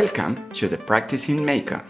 Welcome to the Practicing Maker.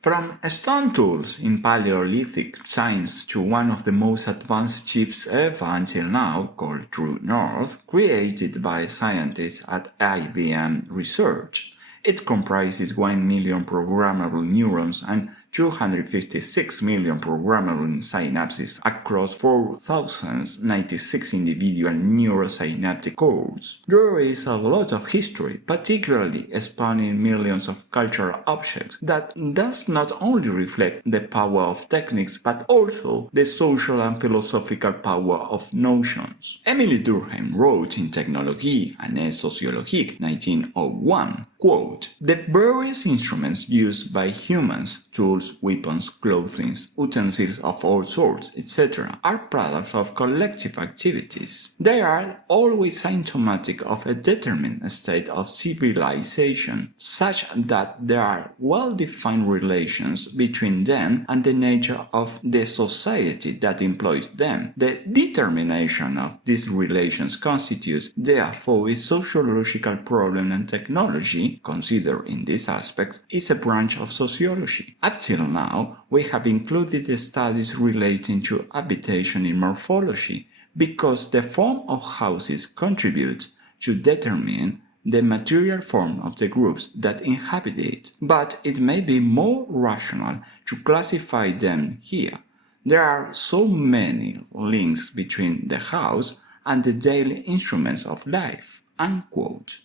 From stone tools in Paleolithic science to one of the most advanced chips ever until now, called TrueNorth, created by scientists at IBM Research. It comprises 1 million programmable neurons and 256 million programmable synapses across 4,096 individual neurosynaptic codes. There is a lot of history, particularly spanning millions of cultural objects, that does not only reflect the power of techniques but also the social and philosophical power of notions. Emily Durkheim wrote in Technologie et Sociologie 1901, quote, "The various instruments used by humans, tools, weapons, clothing, utensils of all sorts, etc., are products of collective activities. They are always symptomatic of a determined state of civilization, such that there are well-defined relations between them and the nature of the society that employs them. The determination of these relations constitutes, therefore, a sociological problem, and technology, considered in this aspect, is a branch of sociology. Up till now, we have included the studies relating to habitation in morphology, because the form of houses contributes to determine the material form of the groups that inhabit it, but it may be more rational to classify them here. There are so many links between the house and the daily instruments of life." Unquote.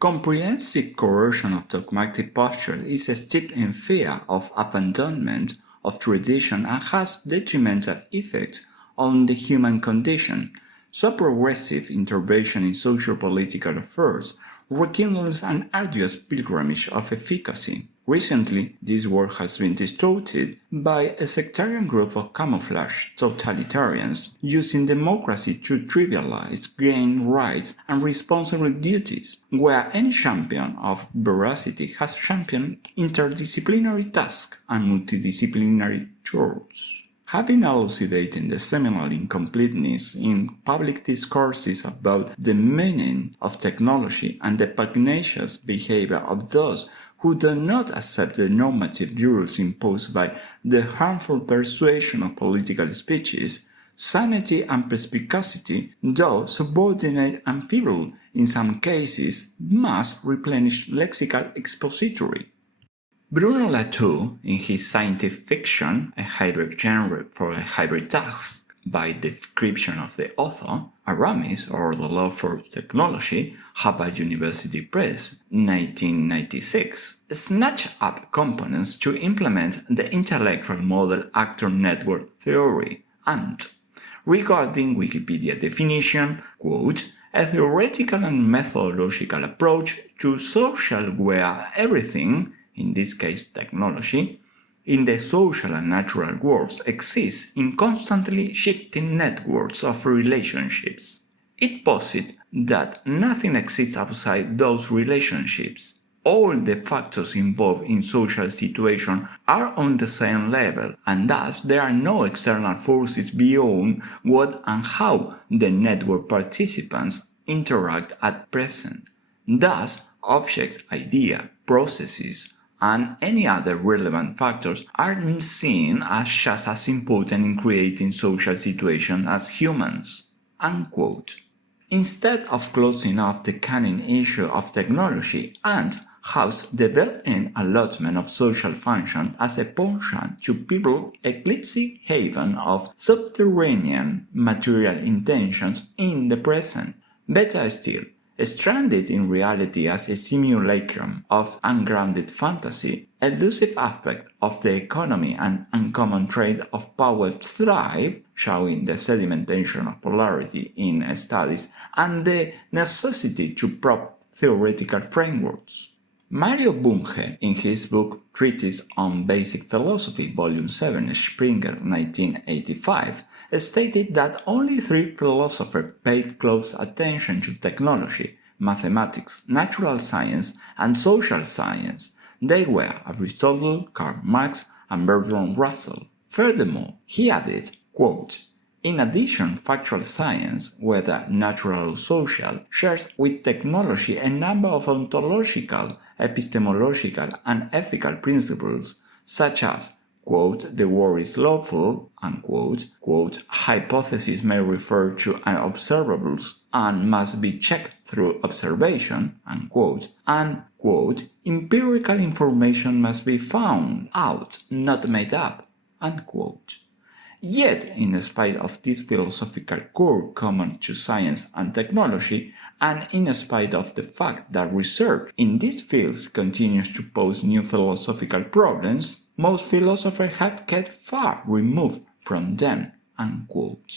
Comprehensive coercion of dogmatic posture is steeped in fear of abandonment of tradition and has detrimental effects on the human condition. So progressive intervention in sociopolitical affairs rekindles an arduous pilgrimage of efficacy. Recently, this work has been distorted by a sectarian group of camouflaged totalitarians using democracy to trivialize gain rights and responsible duties, where any champion of veracity has championed interdisciplinary tasks and multidisciplinary chores. Having elucidated the seminal incompleteness in public discourses about the meaning of technology and the pugnacious behavior of those who do not accept the normative rules imposed by the harmful persuasion of political speeches, sanity and perspicacity, though subordinate and feeble in some cases, must replenish lexical expository. Bruno Latour, in his scientific fiction, A Hybrid Genre for a Hybrid Task, by description of the author, Aramis, or the Law for Technology, Harvard University Press, 1996, snatched up components to implement the intellectual model actor network theory, and, regarding Wikipedia definition, quote, "a theoretical and methodological approach to social where everything, in this case technology, in the social and natural worlds exists in constantly shifting networks of relationships. It posits that nothing exists outside those relationships. All the factors involved in social situations are on the same level, and thus there are no external forces beyond what and how the network participants interact at present. Thus, objects, ideas, processes, and any other relevant factors are seen as just as important in creating social situations as humans." Unquote. Instead of closing off the cunning issue of technology and House developing allotment of social function as a portion to people eclipsing haven of subterranean material intentions in the present. Better still, stranded in reality as a simulacrum of ungrounded fantasy, elusive aspect of the economy and uncommon trait of power thrive, showing the sedimentation of polarity in studies and the necessity to prop theoretical frameworks. Mario Bunge, in his book Treatise on Basic Philosophy, Volume 7, Springer, 1985, stated that only 3 philosophers paid close attention to technology: mathematics, natural science, and social science. They were Aristotle, Karl Marx, and Bertrand Russell. Furthermore, he added, quote, "In addition, factual science, whether natural or social, shares with technology a number of ontological, epistemological, and ethical principles, such as, quote, the war is lawful, unquote, quote, hypotheses may refer to unobservables and must be checked through observation, unquote, and, quote, empirical information must be found out, not made up, unquote." Yet, in spite of this philosophical core common to science and technology, and in spite of the fact that research in these fields continues to pose new philosophical problems, most philosophers have kept far removed from them, unquote.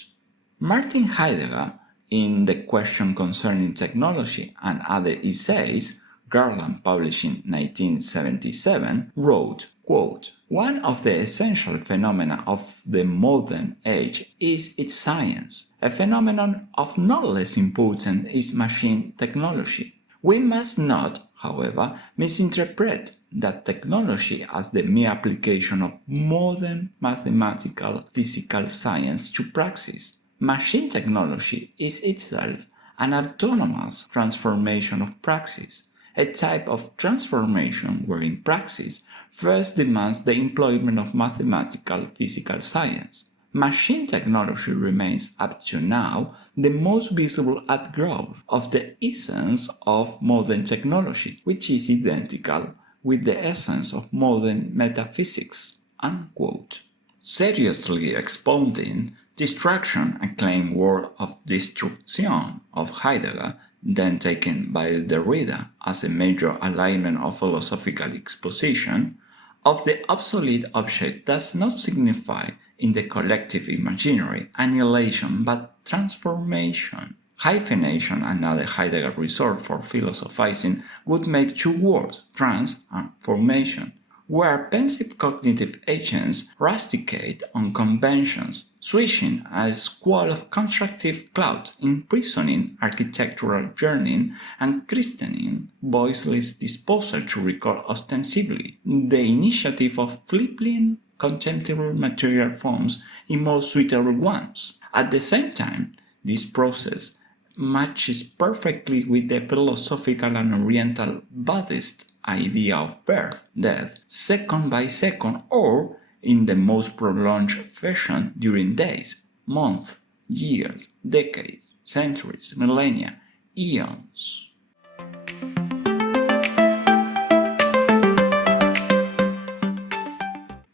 Martin Heidegger, in The Question Concerning Technology and Other Essays, Garland published in 1977, wrote, quote, "One of the essential phenomena of the modern age is its science. A phenomenon of no less importance is machine technology. We must not, however, misinterpret that technology as the mere application of modern mathematical physical science to praxis. Machine technology is itself an autonomous transformation of praxis, a type of transformation wherein praxis first demands the employment of mathematical physical science. Machine technology remains up to now the most visible outgrowth of the essence of modern technology, which is identical with the essence of modern metaphysics." Unquote. Seriously expounding Distraction, a claimed word of destruction of Heidegger, then taken by Derrida as a major alignment of philosophical exposition, of the obsolete object does not signify in the collective imaginary annihilation but transformation. Hyphenation, another Heidegger resort for philosophizing, would make two words, trans and formation, where pensive cognitive agents rusticate on conventions, swishing a squall of constructive clouds, imprisoning architectural yearning, and christening voiceless disposal to record ostensibly the initiative of flipping contemptible material forms in more suitable ones. At the same time, this process matches perfectly with the philosophical and oriental Buddhist idea of birth, death, second by second, or in the most prolonged fashion during days, months, years, decades, centuries, millennia, eons.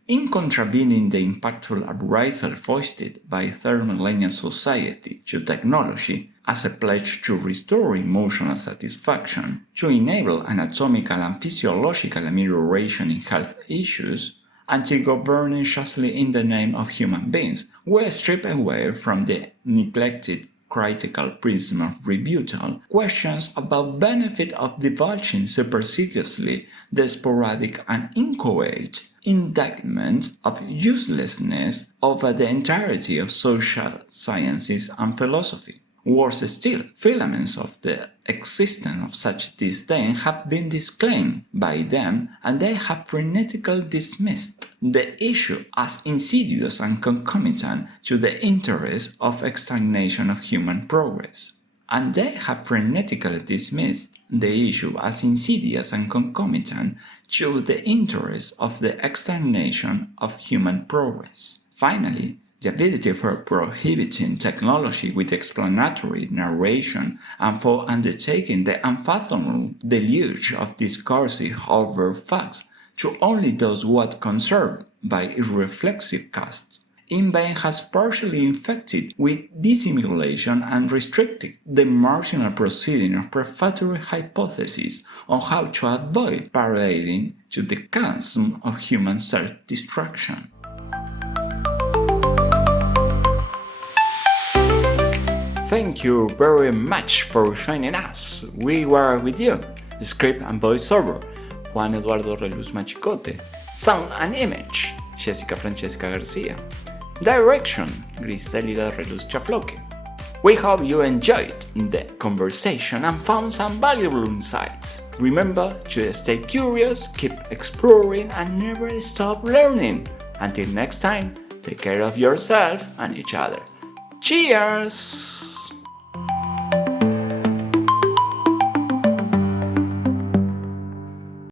In contravening the impactful uprisal foisted by third millennial society to technology as a pledge to restore emotional satisfaction, to enable anatomical and physiological amelioration in health issues, until governing justly in the name of human beings, were stripped away from the neglected critical prism of rebuttal, questions about benefit of divulging superciliously the sporadic and inchoate indictment of uselessness over the entirety of social sciences and philosophy. Worse still, filaments of the existence of such disdain have been disclaimed by them, and they have frenetically dismissed the issue as insidious and concomitant to the interest of stagnation of human progress. And they have frenetically dismissed the issue as insidious and concomitant to the interest of the stagnation of human progress. Finally, the ability for prohibiting technology with explanatory narration and for undertaking the unfathomable deluge of discursive over facts to only those what concerned by irreflexive casts, in vain has partially infected with dissimulation and restricted the marginal proceeding of prefatory hypotheses on how to avoid parading to the chasm of human self-destruction. Thank you very much for joining us. We were with you. Script and voiceover, Juan Eduardo Reluz Machicote. Sound and image, Jessica Francesca Garcia. Direction, Griselida Reluz Chafloque. We hope you enjoyed the conversation and found some valuable insights. Remember to stay curious, keep exploring, and never stop learning. Until next time, take care of yourself and each other. Cheers!